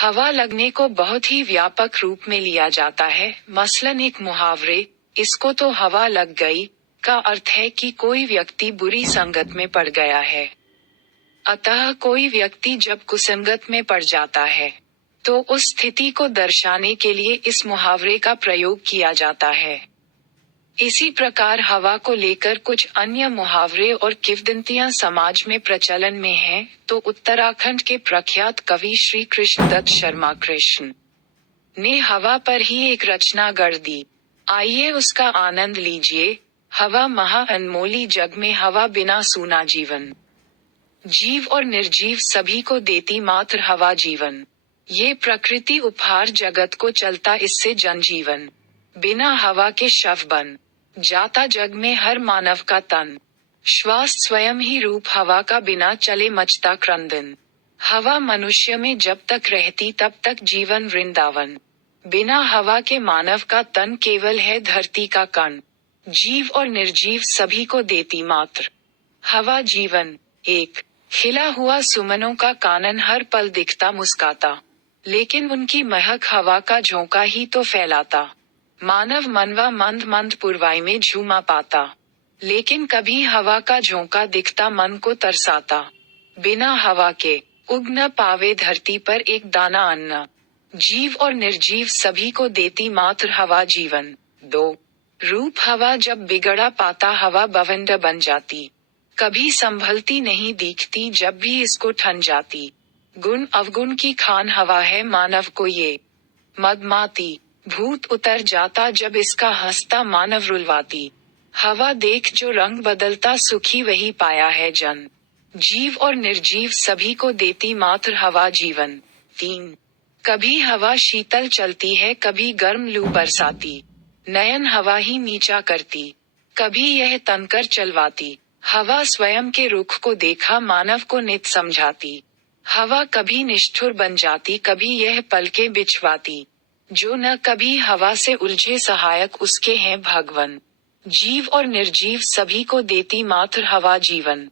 हवा लगने को बहुत ही व्यापक रूप में लिया जाता है। मसलन एक मुहावरे, इसको तो हवा लग गई, का अर्थ है कि कोई व्यक्ति बुरी संगत में पड़ गया है। अतः कोई व्यक्ति जब कुसंगत में पड़ जाता है, तो उस स्थिति को दर्शाने के लिए इस मुहावरे का प्रयोग किया जाता है। इसी प्रकार हवा को लेकर कुछ अन्य मुहावरे और किंवदंतियां समाज में प्रचलन में हैं, तो उत्तराखंड के प्रख्यात कवि श्री कृष्णदत्त शर्मा कृष्ण ने हवा पर ही एक रचना गढ़ दी। आइए उसका आनंद लीजिए। हवा महा अनमोली, जग में हवा बिना सूना जीवन। जीव और निर्जीव सभी को देती मात्र हवा जीवन। ये प्रकृति उपहार जगत को चलता इससे जनजीवन। बिना हवा के शव बन जाता जग में हर मानव का तन। श्वास स्वयं ही रूप हवा का, बिना चले मचता क्रंदन। हवा मनुष्य में जब तक रहती तब तक जीवन वृंदावन। बिना हवा के मानव का तन केवल है धरती का कण। जीव और निर्जीव सभी को देती मात्र हवा जीवन। एक खिला हुआ सुमनों का कानन हर पल दिखता मुस्काता, लेकिन उनकी महक हवा का झोंका ही तो फैलाता। मानव मनवा मंद मंद पुरवाई में झूमा पाता, लेकिन कभी हवा का झोंका दिखता मन को तरसाता। बिना हवा के उग न पावे धरती पर एक दाना अन्न। जीव और निर्जीव सभी को देती मात्र हवा जीवन। दो रूप हवा जब बिगड़ा पाता हवा बवंडर बन जाती। कभी संभलती नहीं दिखती जब भी इसको ठन जाती। गुण अवगुण की खान हवा है मानव को ये मदमाती। भूत उतर जाता जब इसका हंसता मानव रुलवाती। हवा देख जो रंग बदलता सुखी वही पाया है जन। जीव और निर्जीव सभी को देती मात्र हवा जीवन। तीन कभी हवा शीतल चलती है, कभी गर्म लू बरसाती। नयन हवा ही नीचा करती, कभी यह तनकर चलवाती। हवा स्वयं के रुख को देखा मानव को नित समझाती। हवा कभी निष्ठुर बन जाती, कभी यह पलके बिछवाती। जो न कभी हवा से उलझे सहायक उसके हैं भगवन। जीव और निर्जीव सभी को देती मात्र हवा जीवन।